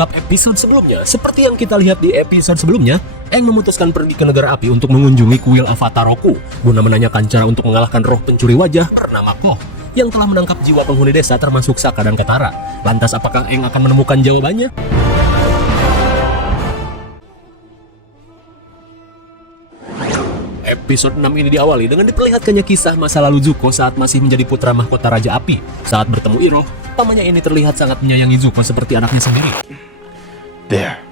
recap episode sebelumnya, seperti yang kita lihat di episode sebelumnya, Aang memutuskan pergi ke negara api untuk mengunjungi kuil Avatar Roku, guna menanyakan cara untuk mengalahkan roh pencuri wajah bernama Koh, yang telah menangkap jiwa penghuni desa termasuk Sokka dan Katara. Lantas apakah Aang akan menemukan jawabannya? Episode 6 ini diawali dengan diperlihatkannya kisah masa lalu Zuko saat masih menjadi putra mahkota Raja Api. Saat bertemu Iroh, pamannya ini terlihat sangat menyayangi Zuko seperti anaknya sendiri. There.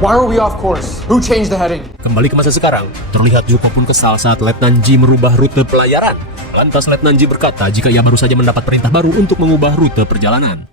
Why are we off course? Who changed the heading? Kembali ke masa sekarang, terlihat Zuko pun kesal saat Letnan Ji merubah rute pelayaran. Lantas Letnan Ji berkata jika ia baru saja mendapat perintah baru untuk mengubah rute perjalanan.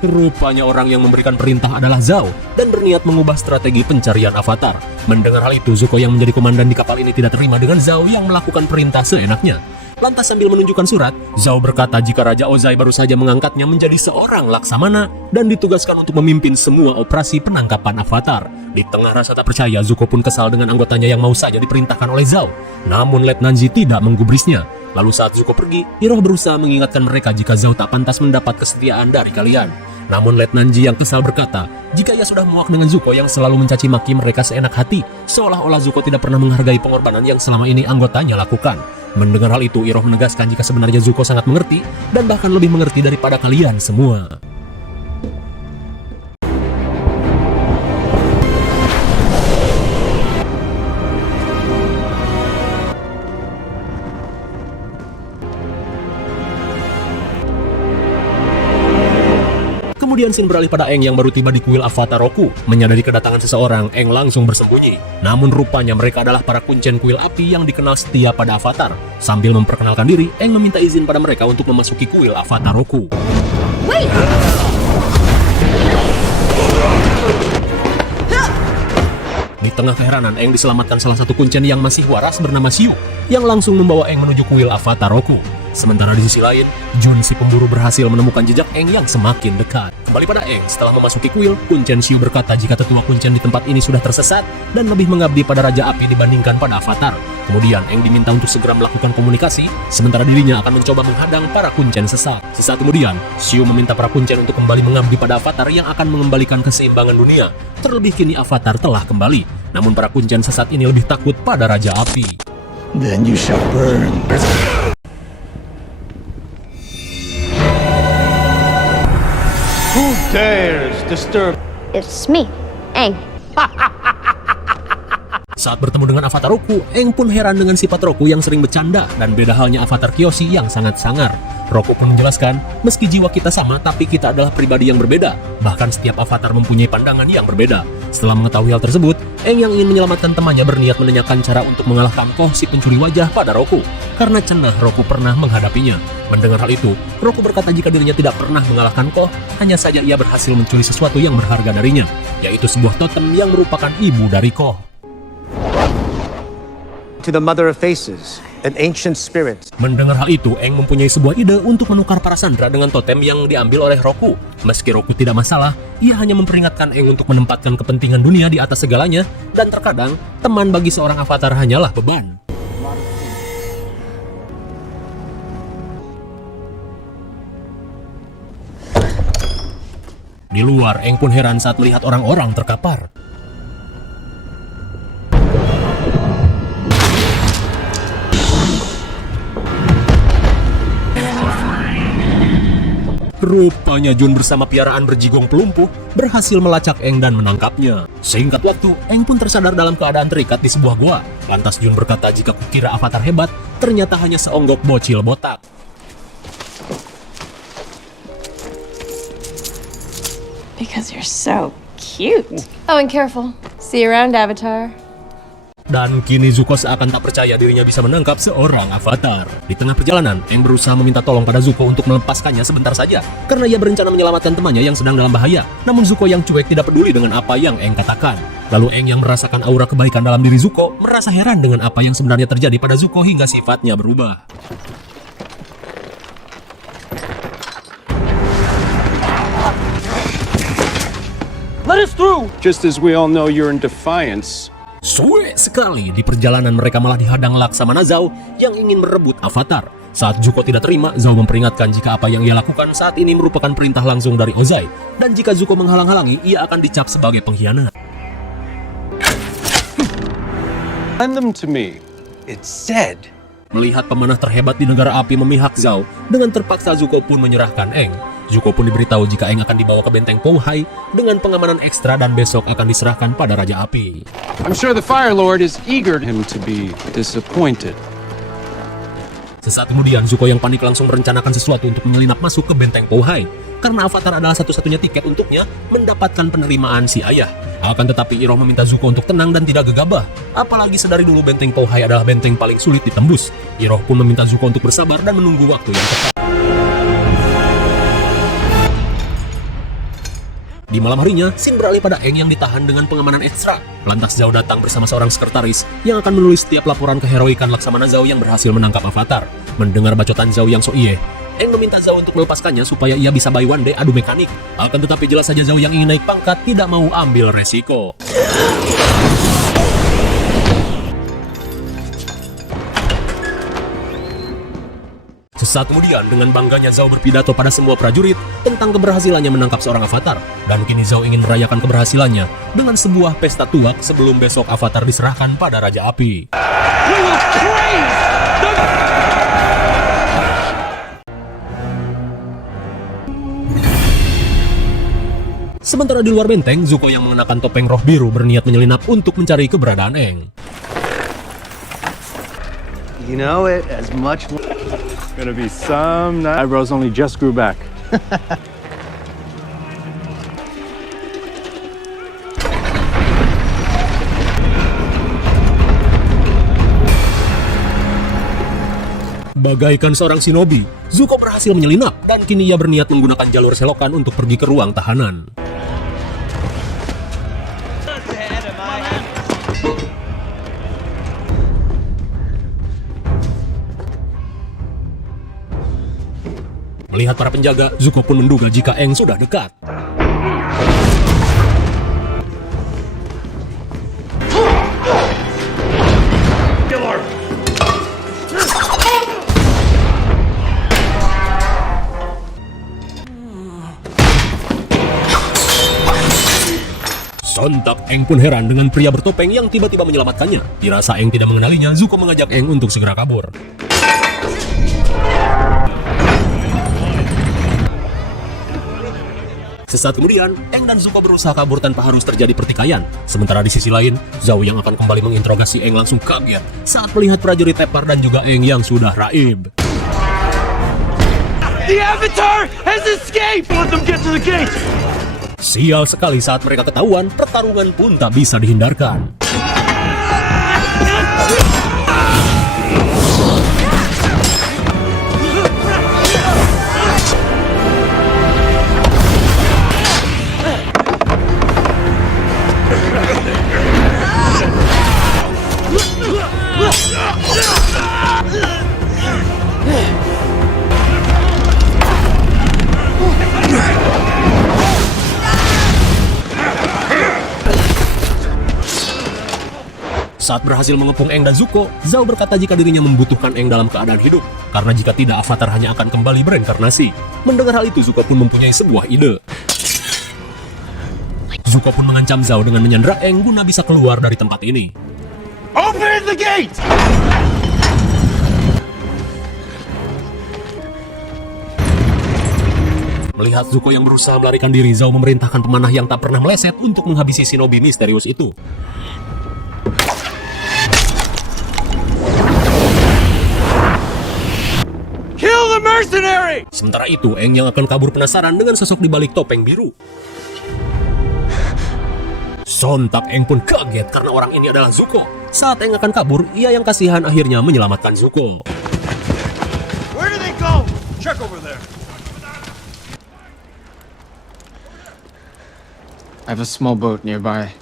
Rupanya orang yang memberikan perintah adalah Zhao dan berniat mengubah strategi pencarian avatar. Mendengar hal itu, Zuko yang menjadi komandan di kapal ini tidak terima dengan Zhao yang melakukan perintah seenaknya. Lantas sambil menunjukkan surat, Zhao berkata jika Raja Ozai baru saja mengangkatnya menjadi seorang laksamana dan ditugaskan untuk memimpin semua operasi penangkapan avatar. Di tengah rasa tak percaya, Zuko pun kesal dengan anggotanya yang mau saja diperintahkan oleh Zhao. Namun Letnan Ji tidak menggubrisnya. Lalu saat Zuko pergi, Iroh berusaha mengingatkan mereka jika Zhao tak pantas mendapat kesetiaan dari kalian. Namun Letnan Ji yang kesal berkata, jika ia sudah muak dengan Zuko yang selalu mencaci maki mereka seenak hati, seolah-olah Zuko tidak pernah menghargai pengorbanan yang selama ini anggotanya lakukan. Mendengar hal itu, Iroh menegaskan jika sebenarnya Zuko sangat mengerti dan bahkan lebih mengerti daripada kalian semua. Kemudian scene beralih pada Aang yang baru tiba di kuil Avatar Roku. Menyadari kedatangan seseorang, Aang langsung bersembunyi. Namun rupanya mereka adalah para kuncen kuil api yang dikenal setia pada Avatar. Sambil memperkenalkan diri, Aang meminta izin pada mereka untuk memasuki kuil Avatar Roku. Wait! Di tengah keheranan, Aang diselamatkan salah satu kuncen yang masih waras bernama Xiu, yang langsung membawa Aang menuju kuil Avatar Roku. Sementara di sisi lain, Jun si pemburu berhasil menemukan jejak Aang yang semakin dekat. Kembali pada Aang, setelah memasuki kuil, kuncen Xiu berkata jika tetua kuncen di tempat ini sudah tersesat dan lebih mengabdi pada Raja Api dibandingkan pada Avatar. Kemudian Aang diminta untuk segera melakukan komunikasi, sementara dirinya akan mencoba menghadang para kuncen sesat. Sesaat kemudian, Xiu meminta para kuncen untuk kembali mengabdi pada Avatar yang akan mengembalikan keseimbangan dunia. Terlebih kini Avatar telah kembali, namun para kuncen sesat ini lebih takut pada Raja Api. Then you shall burn. Who dares disturb? It's me, Aang. Saat bertemu dengan Avatar Roku, Aang pun heran dengan sifat Roku yang sering bercanda dan beda halnya Avatar Kyoshi yang sangat sangar. Roku pun menjelaskan, meski jiwa kita sama tapi kita adalah pribadi yang berbeda. Bahkan setiap avatar mempunyai pandangan yang berbeda. Setelah mengetahui hal tersebut, Aang yang ingin menyelamatkan temannya berniat menanyakan cara untuk mengalahkan Koh si pencuri wajah pada Roku. Karena cenah Roku pernah menghadapinya. Mendengar hal itu, Roku berkata jika dirinya tidak pernah mengalahkan Koh, hanya saja ia berhasil mencuri sesuatu yang berharga darinya, yaitu sebuah totem yang merupakan ibu dari Koh. To the Mother of Faces, an ancient spirit. Mendengar hal itu, Aang mempunyai sebuah ide untuk menukar para sandera dengan totem yang diambil oleh Roku. Meski Roku tidak masalah, ia hanya memperingatkan Aang untuk menempatkan kepentingan dunia di atas segalanya, dan terkadang teman bagi seorang avatar hanyalah beban. Di luar, Aang pun heran saat melihat orang-orang terkapar. Rupanya Jun bersama piaraan berjigong pelumpuh berhasil melacak Aang dan menangkapnya. Singkat waktu, Aang pun tersadar dalam keadaan terikat di sebuah gua. Lantas Jun berkata jika kukira avatar hebat, ternyata hanya seonggok bocil botak. Because you're so cute. Oh, and careful. See you around, Avatar. Dan kini Zuko seakan tak percaya dirinya bisa menangkap seorang avatar. Di tengah perjalanan, Aang berusaha meminta tolong pada Zuko untuk melepaskannya sebentar saja, karena ia berencana menyelamatkan temannya yang sedang dalam bahaya. Namun Zuko yang cuek tidak peduli dengan apa yang Aang katakan. Lalu Aang yang merasakan aura kebaikan dalam diri Zuko, merasa heran dengan apa yang sebenarnya terjadi pada Zuko hingga sifatnya berubah. Let us through! Just as we all know you're in defiance. Suwe sekali, di perjalanan mereka malah dihadang Laksamana Zhao yang ingin merebut avatar. Saat Zuko tidak terima, Zhao memperingatkan jika apa yang ia lakukan saat ini merupakan perintah langsung dari Ozai, dan jika Zuko menghalang-halangi, ia akan dicap sebagai pengkhianat. Lend them to me. It's said. Melihat pemanah terhebat di negara api memihak Zhao, dengan terpaksa Zuko pun menyerahkan Aang. Zuko pun diberitahu jika Aang akan dibawa ke benteng Pouhai dengan pengamanan ekstra dan besok akan diserahkan pada Raja Api. I'm sure the Fire Lord is eager him to be disappointed. Sesaat kemudian, Zuko yang panik langsung merencanakan sesuatu untuk menyelinap masuk ke benteng Pouhai, karena Avatar adalah satu-satunya tiket untuknya mendapatkan penerimaan si ayah. Akan tetapi Iroh meminta Zuko untuk tenang dan tidak gegabah, apalagi sedari dulu benteng Pouhai adalah benteng paling sulit ditembus. Iroh pun meminta Zuko untuk bersabar dan menunggu waktu yang tepat. Di malam harinya, scene beralih pada Aang yang ditahan dengan pengamanan ekstra. Lantas Zhao datang bersama seorang sekretaris yang akan menulis setiap laporan keheroikan Laksamana Zhao yang berhasil menangkap Avatar. Mendengar bacotan Zhao yang so iye, Aang meminta Zhao untuk melepaskannya supaya ia bisa buy one day adu mekanik. Akan tetapi jelas saja Zhao yang ingin naik pangkat tidak mau ambil resiko. Sesaat kemudian, dengan bangganya Zhao berpidato pada semua prajurit tentang keberhasilannya menangkap seorang Avatar. Dan kini Zhao ingin merayakan keberhasilannya dengan sebuah pesta tuak sebelum besok Avatar diserahkan pada Raja Api. Sementara di luar benteng, Zuko yang mengenakan topeng roh biru berniat menyelinap untuk mencari keberadaan Aang. You know it as much. Gonna be some night. Eyebrows only just grew back. Bagaikan seorang shinobi, Zuko berhasil menyelinap dan kini ia berniat menggunakan jalur selokan untuk pergi ke ruang tahanan. Melihat para penjaga, Zuko pun menduga jika Aang sudah dekat. Sontak Aang pun heran dengan pria bertopeng yang tiba-tiba menyelamatkannya. Dirasa Aang tidak mengenalinya, Zuko mengajak Aang untuk segera kabur. Sesaat kemudian, Aang dan Zuko berusaha kabur tanpa harus terjadi pertikaian. Sementara di sisi lain, Zhao yang akan kembali menginterogasi Aang langsung kaget saat melihat prajurit tepar dan juga Aang yang sudah raib. The Avatar has escaped! Let them get to the gate! Sial sekali saat mereka ketahuan, pertarungan pun tak bisa dihindarkan. Saat berhasil mengepung Aang dan Zuko, Zhao berkata jika dirinya membutuhkan Aang dalam keadaan hidup, karena jika tidak Avatar hanya akan kembali bereinkarnasi. Mendengar hal itu, Zuko pun mempunyai sebuah ide. Zuko pun mengancam Zhao dengan menyandera Aang guna bisa keluar dari tempat ini. Open the gate! Melihat Zuko yang berusaha melarikan diri, Zhao memerintahkan pemanah yang tak pernah meleset untuk menghabisi shinobi misterius itu. Kill the mercenary! Sementara itu, Aang yang akan kabur penasaran dengan sosok di balik topeng biru. Sontak Aang pun kaget karena orang ini adalah Zuko. Saat Aang akan kabur, ia yang kasihan akhirnya menyelamatkan Zuko. Where do they go? Check over there. I have a small boat nearby.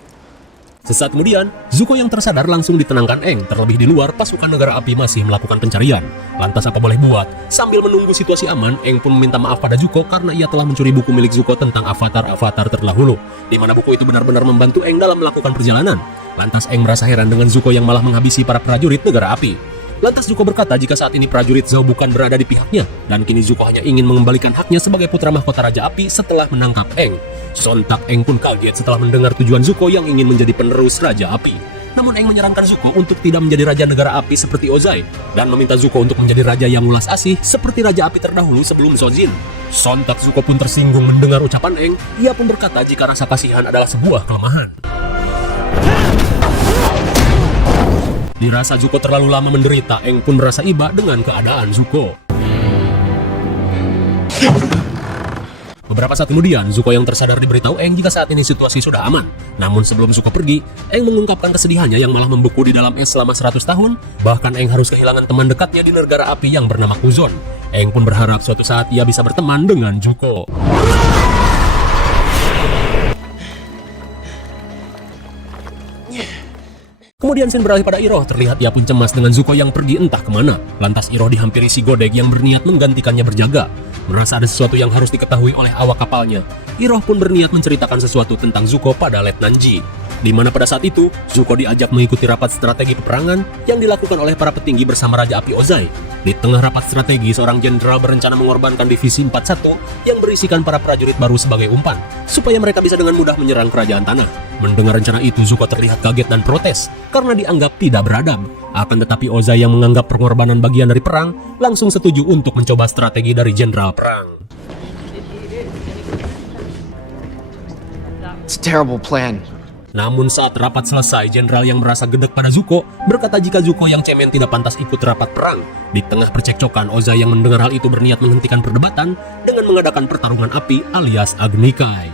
Sesaat kemudian, Zuko yang tersadar langsung ditenangkan Aang. Terlebih di luar, pasukan negara api masih melakukan pencarian. Lantas apa boleh buat? Sambil menunggu situasi aman, Aang pun meminta maaf pada Zuko karena ia telah mencuri buku milik Zuko tentang Avatar-Avatar terdahulu, di mana buku itu benar-benar membantu Aang dalam melakukan perjalanan. Lantas Aang merasa heran dengan Zuko yang malah menghabisi para prajurit negara api. Lantas Zuko berkata jika saat ini prajurit Zhao bukan berada di pihaknya, dan kini Zuko hanya ingin mengembalikan haknya sebagai putra mahkota Raja Api setelah menangkap Aang. Sontak Aang pun kaget setelah mendengar tujuan Zuko yang ingin menjadi penerus Raja Api. Namun Aang menyarankan Zuko untuk tidak menjadi Raja Negara Api seperti Ozai, dan meminta Zuko untuk menjadi Raja yang ulas asih seperti Raja Api terdahulu sebelum Sojin. Sontak Zuko pun tersinggung mendengar ucapan Aang. Ia pun berkata jika rasa kasihan adalah sebuah kelemahan. Dirasa Zuko terlalu lama menderita, Aang pun merasa iba dengan keadaan Zuko. Beberapa saat kemudian, Zuko yang tersadar diberitahu Aang jika saat ini situasi sudah aman. Namun sebelum Zuko pergi, Aang mengungkapkan kesedihannya yang malah membeku di dalam es selama 100 tahun. Bahkan Aang harus kehilangan teman dekatnya di negara api yang bernama Kuzon. Aang pun berharap suatu saat ia bisa berteman dengan Zuko. Kemudian scene beralih pada Iroh, terlihat ia pun cemas dengan Zuko yang pergi entah kemana. Lantas Iroh dihampiri si Godek yang berniat menggantikannya berjaga. Merasa ada sesuatu yang harus diketahui oleh awak kapalnya, Iroh pun berniat menceritakan sesuatu tentang Zuko pada Letnan Ji. Di mana pada saat itu, Zuko diajak mengikuti rapat strategi peperangan yang dilakukan oleh para petinggi bersama Raja Api Ozai. Di tengah rapat strategi, seorang jenderal berencana mengorbankan divisi 41 yang berisikan para prajurit baru sebagai umpan, supaya mereka bisa dengan mudah menyerang kerajaan tanah. Mendengar rencana itu, Zuko terlihat kaget dan protes, karena dianggap tidak beradab. Akan tetapi Ozai yang menganggap pengorbanan bagian dari perang, langsung setuju untuk mencoba strategi dari jenderal perang. It's a terrible plan. Namun saat rapat selesai, jenderal yang merasa gedek pada Zuko berkata jika Zuko yang cemen tidak pantas ikut rapat perang. Di tengah percekcokan, Ozai yang mendengar hal itu berniat menghentikan perdebatan dengan mengadakan pertarungan api alias Agnikai.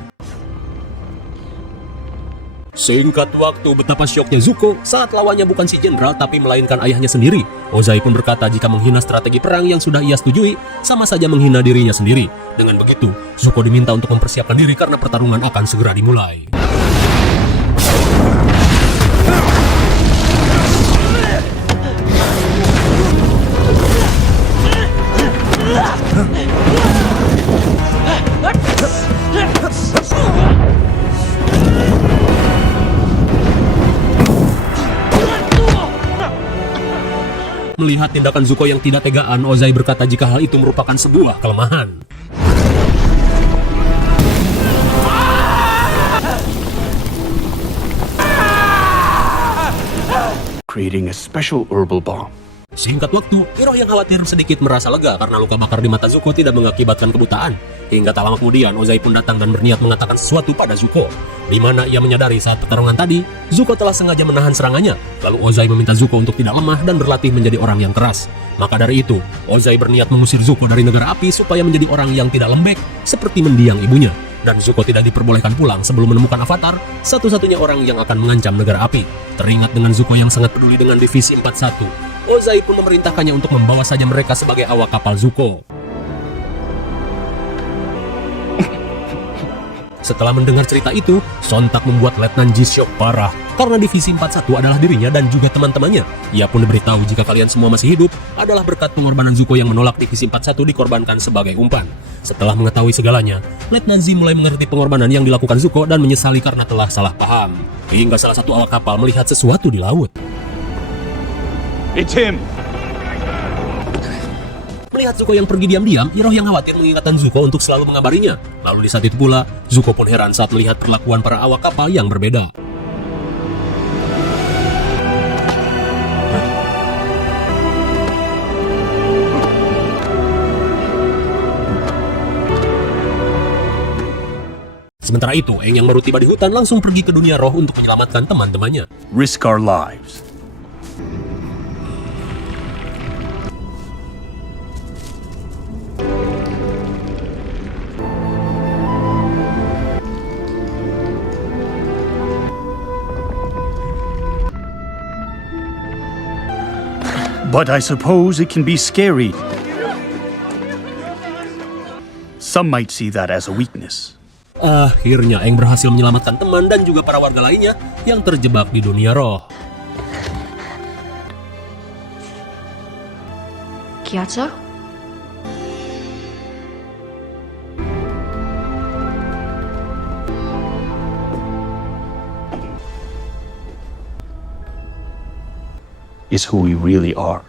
Singkat waktu, betapa syoknya Zuko saat lawannya bukan si jenderal tapi melainkan ayahnya sendiri. Ozai pun berkata jika menghina strategi perang yang sudah ia setujui, sama saja menghina dirinya sendiri. Dengan begitu, Zuko diminta untuk mempersiapkan diri karena pertarungan akan segera dimulai. Melihat tindakan Zuko yang tidak tegaan, Ozai berkata jika hal itu merupakan sebuah kelemahan. Creating a special herbal bomb. Singkat waktu, Iroh yang khawatir sedikit merasa lega karena luka bakar di mata Zuko tidak mengakibatkan kebutaan. Hingga tak lama kemudian, Ozai pun datang dan berniat mengatakan sesuatu pada Zuko. Di mana ia menyadari saat pertarungan tadi, Zuko telah sengaja menahan serangannya. Lalu Ozai meminta Zuko untuk tidak lemah dan berlatih menjadi orang yang keras. Maka dari itu, Ozai berniat mengusir Zuko dari negara api supaya menjadi orang yang tidak lembek, seperti mendiang ibunya. Dan Zuko tidak diperbolehkan pulang sebelum menemukan Avatar, satu-satunya orang yang akan mengancam negara api. Teringat dengan Zuko yang sangat peduli dengan divisi 41, Ozai pun memerintahkannya untuk membawa saja mereka sebagai awak kapal Zuko. Setelah mendengar cerita itu, sontak membuat Letnan Ji syok parah karena divisi 41 adalah dirinya dan juga teman-temannya. Ia pun diberitahu jika kalian semua masih hidup adalah berkat pengorbanan Zuko yang menolak divisi 41 dikorbankan sebagai umpan. Setelah mengetahui segalanya, Letnan Ji mulai mengerti pengorbanan yang dilakukan Zuko dan menyesali karena telah salah paham. Hingga salah satu awak kapal melihat sesuatu di laut. It's him! Melihat Zuko yang pergi diam-diam, Iroh yang khawatir mengingatkan Zuko untuk selalu mengabarinya. Lalu di saat itu pula, Zuko pun heran saat melihat perlakuan para awak kapal yang berbeda. Sementara itu, Aang yang baru tiba di hutan langsung pergi ke dunia roh untuk menyelamatkan teman-temannya. Risk our lives. But I suppose it can be scary. Some might see that as a weakness. Akhirnya Aang berhasil menyelamatkan teman dan juga para warga lainnya yang terjebak di dunia roh. Gyatso? Is who we really are.